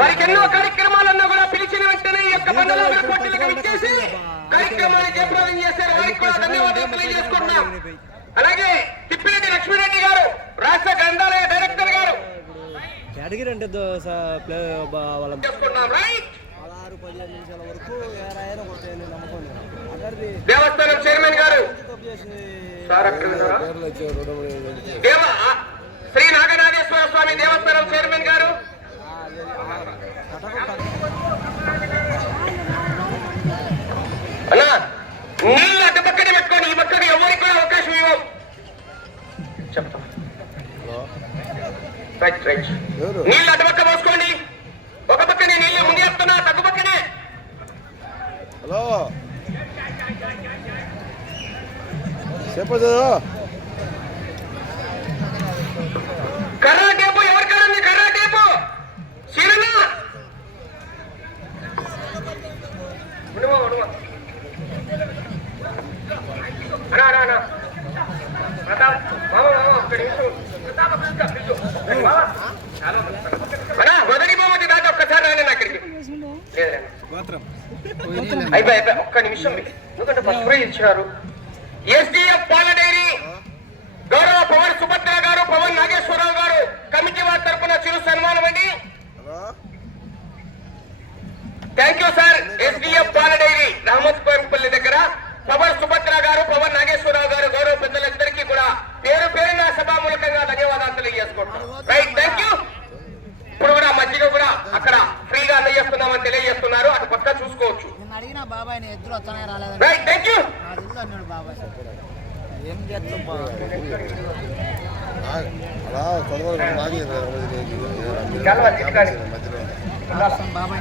వారికి ఎన్నో కార్యక్రమాలన్నా కూడా పిలిచిన వెంటనే ఈ యొక్క చేశారు. వారికి ధన్యవాదాలు అలాగే తిప్పిరెడ్డి లక్ష్మీరెడ్డి గారు రాష్ట్ర గ్రంథాలయ డైరెక్టర్ గారు. కేటగిరీ దేవస్థానం చైర్మన్ గారు. శ్రీ నాగనాగేశ్వర స్వామి దేవస్థానం చైర్మన్ గారు. అలా నీళ్ళు అటు పక్కన పెట్టుకొని ఈ పక్కన ఎవరికి కూడా అవకాశం ఇవ్వం. చెప్తా రైట్ రైట్ నీళ్ళు అటు పక్క పోసుకోండి. ఒక పక్కనే నీళ్ళు ముందేస్తున్నా తగ్గు పక్కనే. హలో. చెప్పదు ఇచ్చినారు ఎస్డిఎఫ్ పాల డైరీ గౌరవ పవన్ సుభద్ర గారు పవన్ నాగేశ్వరరావు గారు కమిటీ వారి తరఫున చిరు సన్మానం అండి. థ్యాంక్ యూ సార్ ఎస్డిఎఫ్ పాల డైరీ రహమత్పల్లి దగ్గర. పవన్ సుభద్ర గారు పవన్ నాగేశ్వరరావు గారు గౌరవ పెద్దలందరికీ కూడా పేరు పేరున సభామూలకంగా ధన్యవాదాలు తెలియజేసుకుంటున్నాం. రైట్ థ్యాంక్ యూ ఇప్పుడు కూడా మధ్యలో కూడా అక్కడ ఫ్రీగా అందజేస్తున్నామని తెలియజేస్తున్నారు. అటు పక్క చూసుకోవచ్చు. రైట్ థ్యాంక్ యూ అన్నాడు బాబా ఏం చేస్తాం అలా బాబా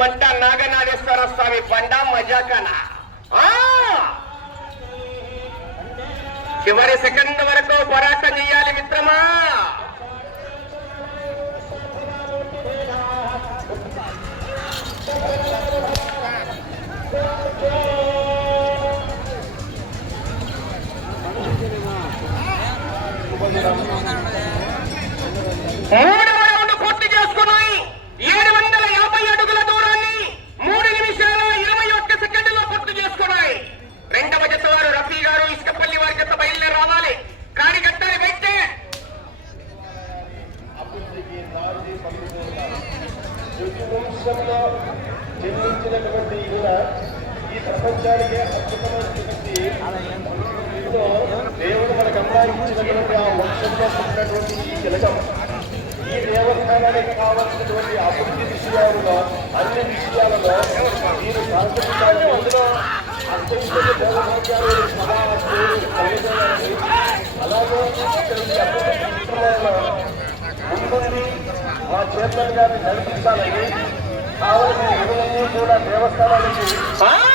ಮಟ್ಟ ನಾಗನಾಗೇಶ್ವರ ಸ್ವಾಮಿ ಬಂಡ ಮಜಾಕನ చివరి సెకండ్ వరకు పోరాటం చేయాలి మిత్రమా? మూడు Hả?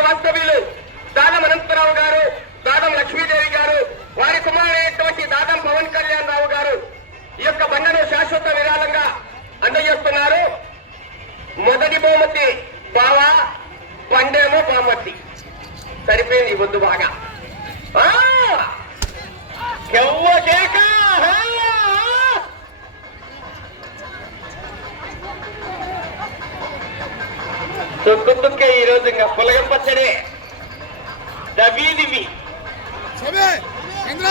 రాజకీయ వాస్తవ్యులు దానం అనంతరావు గారు దాదం లక్ష్మీదేవి గారు వారి కుమారుడైనటువంటి దాదం పవన్ కళ్యాణ్ రావు గారు ఈ యొక్క బండను శాశ్వత విరాళంగా అందజేస్తున్నారు. మొదటి బహుమతి బావ పండేమో బహుమతి సరిపోయింది ముందు బాగా. కేకా! తొక్కుతుక్కే ఈ రోజు ఇంకా పులగం పచ్చడే. దవీదివి చంద్ర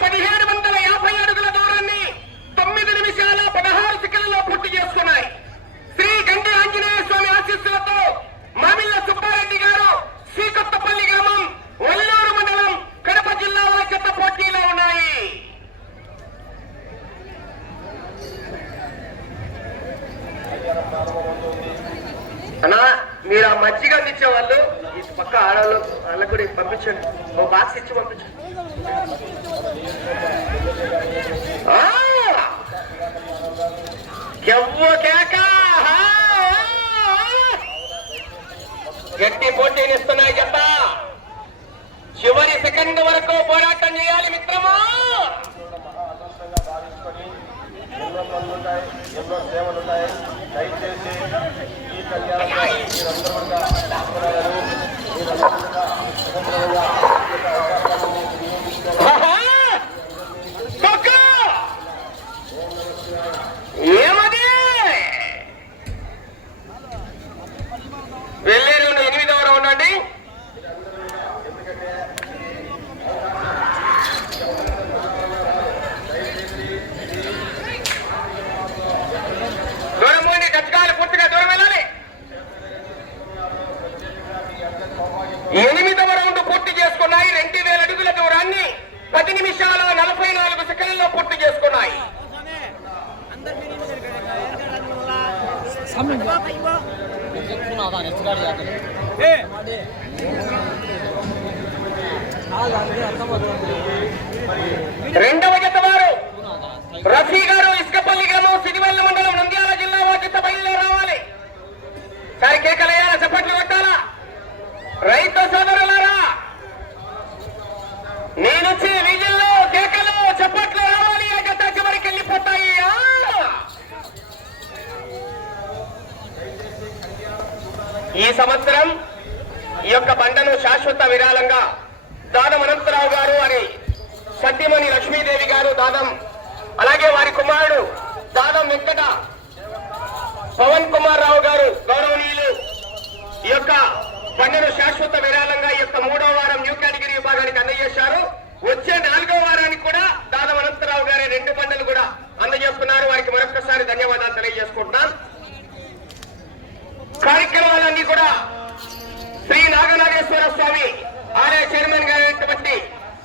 పదిహేడు వందల యాభై అడుగుల దూరాన్ని తొమ్మిది నిమిషాల పదహారు సెకండ్లలో పూర్తి చేసుకున్నాయి శ్రీ గండి ఆంజనేయ స్వామి ఆశీస్సులతో మామిళ్ళ సుబ్బారెడ్డి గారు శ్రీకొత్తపల్లి గ్రామం వల్లూరు మండలం కడప జిల్లాలో చెత్త పోటీలో ఉన్నాయి. అన్నా మీరు ఆ మజ్జిగ అందించే వాళ్ళు ఈ పక్క ఆడవాళ్ళు వాళ్ళకు కూడా పంపించండి. ఓ బాక్స్ ఇచ్చి పంపించండి ఆ! ఎవ్వ కేక హా! గట్టి జత చివరి సెకండ్ వరకు పోరాటం చేయాలి మిత్రమా ఎన్నో పనులు ఎన్నో ఉంటాయి దయచేసి ఈ కళ్యాణంలో మీరందరూ కూడా మీరందరూ కూడా స్వతంత్రంగా ఈ యొక్క అవకాశాలను వినియోగించుకోవాలని ఆహా! పక్క! ఏమది వెళ్ళే రౌండ్ ఎనిమిదవ రౌండ్ అండి దూరం పోండి కచ్చకాలు పూర్తిగా దూరం వెళ్ళాలి ఎనిమిదవ రౌండ్ పూర్తి చేసుకున్నాయి రెండు వేల అడుగుల దూరాన్ని పది నిమిషాల నలభై నాలుగు సెకండ్లో పూర్తి చేసుకున్నాయి. రెండవ జత వారు రఫీ గారు ఇసుకపల్లి గ్రామం సిరివల్ల మండలం నంద్యాల జిల్లా వాకిత బయలుదేరి రావాలి. సరి కేకలయ్యాల చప్పట్లు కొట్టాలా? రైతు సోదరు నేనొచ్చి వీధుల్లో కేకలు చప్పట్లు రావాలి ఆ జత చివరికి వెళ్ళిపోతాయి ఆ! ఈ సంవత్సరం ఈ యొక్క బండను శాశ్వత విరాళంగా దానం అనంతరావు గారు వారి సత్యమణి లక్ష్మీదేవి గారు దాదం అలాగే వారి కుమారుడు దాదం వెంకట పవన్ కుమార్ రావు గారు గౌరవనీయులు ఈ యొక్క బండను శాశ్వత విరాళంగా ఈ యొక్క మూడో వారం న్యూ కేటగిరీ విభాగానికి అందజేశారు. వచ్చే నాలుగో వారానికి కూడా దాదం అనంతరావు గారి రెండు బండలు కూడా అందజేస్తున్నారు. వారికి మరొకసారి ధన్యవాదాలు తెలియజేసుకుంటున్నాను. కార్యక్రమాలన్నీ కూడా శ్రీ నాగనాగేశ్వర స్వామి ఆలయ చైర్మన్ గారైనటువంటి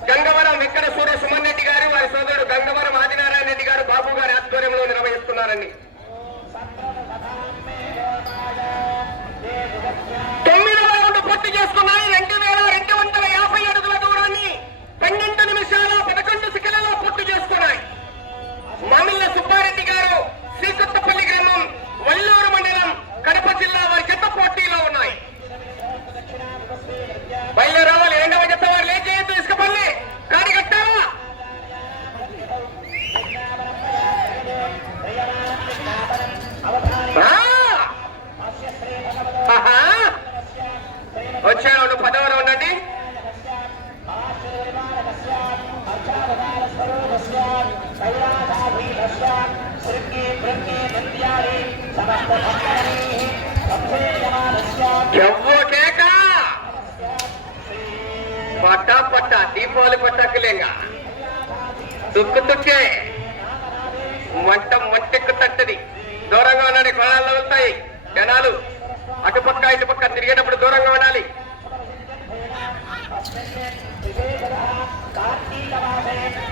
గంగవరం వెంకట సూర్య సుమన్ రెడ్డి గారు వారి సోదరుడు గంగవరం ఆదినారాయణ రెడ్డి గారు బాబు గారి ఆధ్వర్యంలో నిర్వహిస్తున్నారండి. పట్టా పట్టా దీపావళి పట్టాకులేంగా తుక్కు తుక్కే మంట మంటెక్కు తట్టది. దూరంగా ఉండండి కొనాల్లో వెళ్తాయి జనాలు అటుపక్క ఇటుపక్క తిరిగేటప్పుడు దూరంగా ఉండాలి. ఆహా!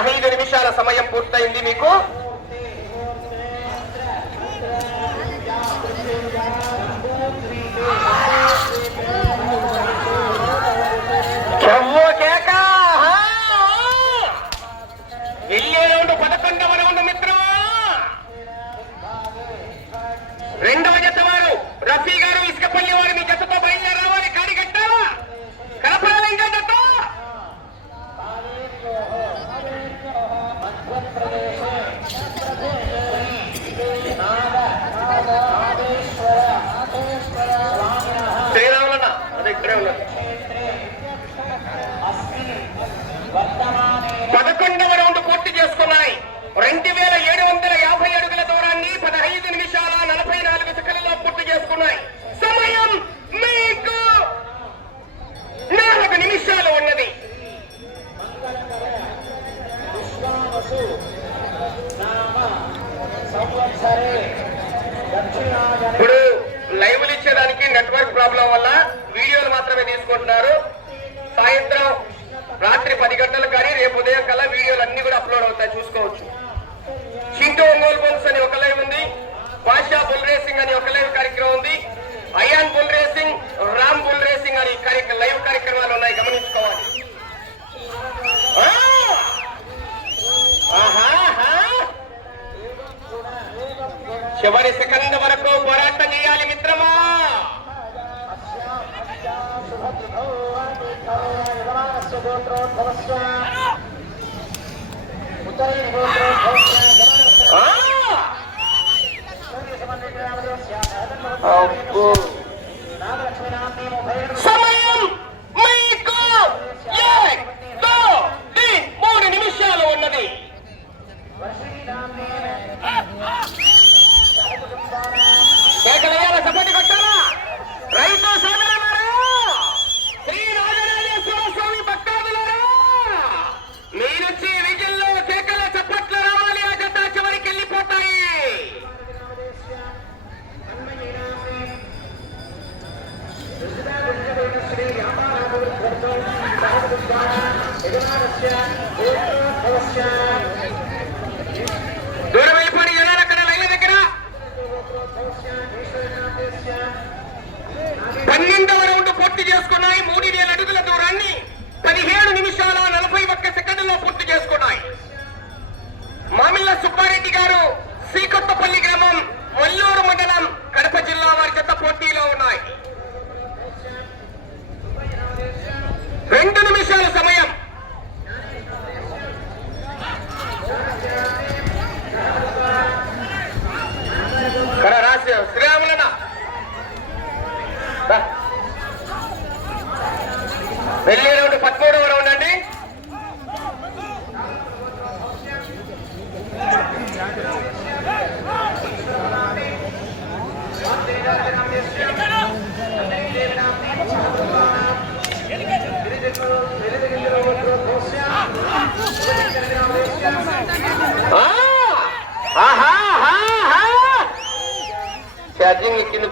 పదహైదు నిమిషాల సమయం పూర్తయింది మీకు? పదకొండవ చివరి సెకండ్ వరకు పోరాటం చేయాలి మిత్రమా? అబ్బో!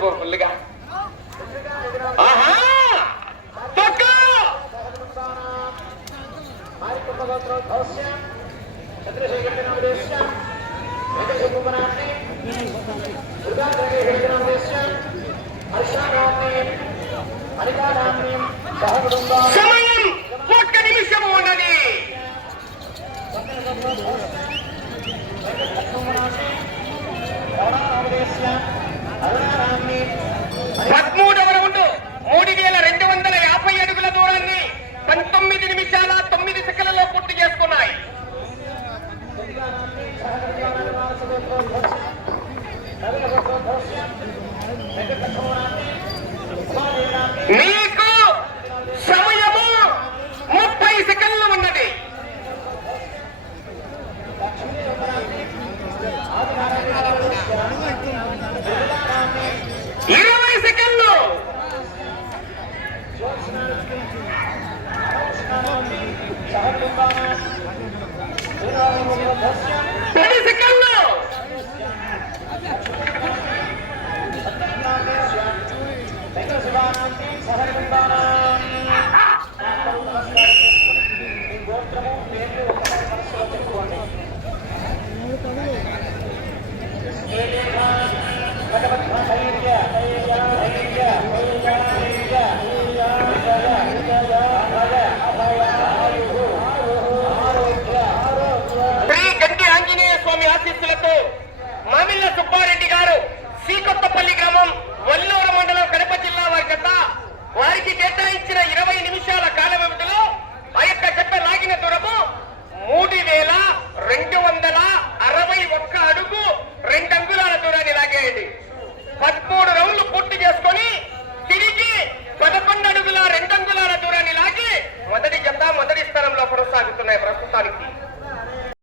పో ఫుల్గా. ఆహా! సమయం ఒక్క నిమిషం ఉన్నది. రామదేశ్య పదమూడు రౌండ్ మూడు వేల రెండు వందల యాభై అడుగుల దూరాన్ని పంతొమ్మిది నిమిషాల తొమ్మిది సెకండ్లలో పూర్తి చేసుకున్నాయి পারি